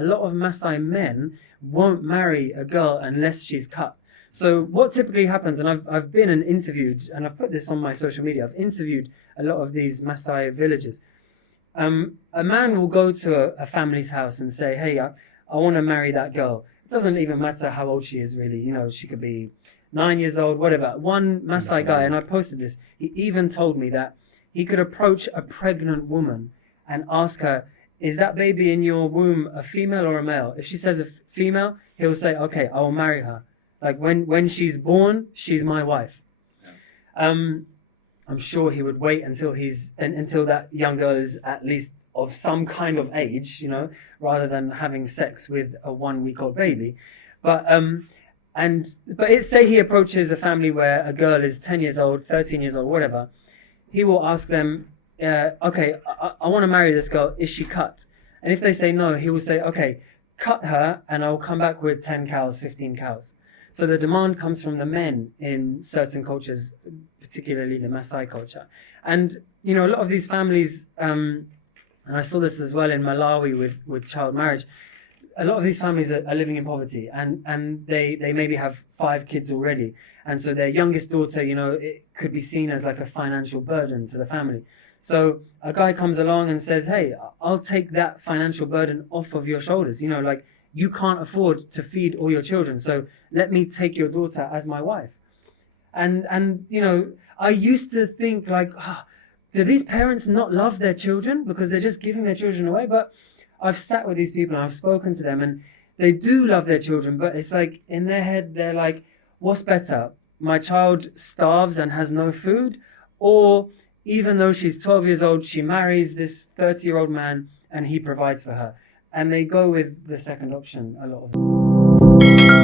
a lot of Masai men won't marry a girl unless she's cut. So what typically happens, and I've been and interviewed, and I've put this on my social media, I've interviewed a lot of these Masai villages. A man will go to a family's house and say, hey, I want to marry that girl. It doesn't even matter how old she is, really. You know, she could be 9 years old, whatever. One Masai guy, and I posted this, he even told me that he could approach a pregnant woman and ask her, is that baby in your womb a female or a male? If she says a female, he'll say, okay, I will marry her. Like when she's born, she's my wife. I'm sure he would wait until until that young girl is at least of some kind of age, you know, rather than having sex with a 1 week old baby. But say he approaches a family where a girl is 10 years old, 13 years old, whatever. He will ask them, okay, I want to marry this girl. Is she cut? And if they say no, he will say, okay, cut her and I'll come back with 10 cows, 15 cows. So the demand comes from the men in certain cultures, particularly the Masai culture. And, you know, a lot of these families, and I saw this as well in Malawi with child marriage, a lot of these families are living in poverty, and they maybe have 5 kids already. And so their youngest daughter, you know, it could be seen as like a financial burden to the family. So a guy comes along and says, hey, I'll take that financial burden off of your shoulders. You know, like, you can't afford to feed all your children, so let me take your daughter as my wife. And you know, I used to think like, do these parents not love their children because they're just giving their children away? But I've sat with these people and I've spoken to them, and they do love their children, but it's like in their head they're like, what's better? My child starves and has no food, or even though she's 12 years old, she marries this 30-year-old man and he provides for her. And they go with the second option a lot of them.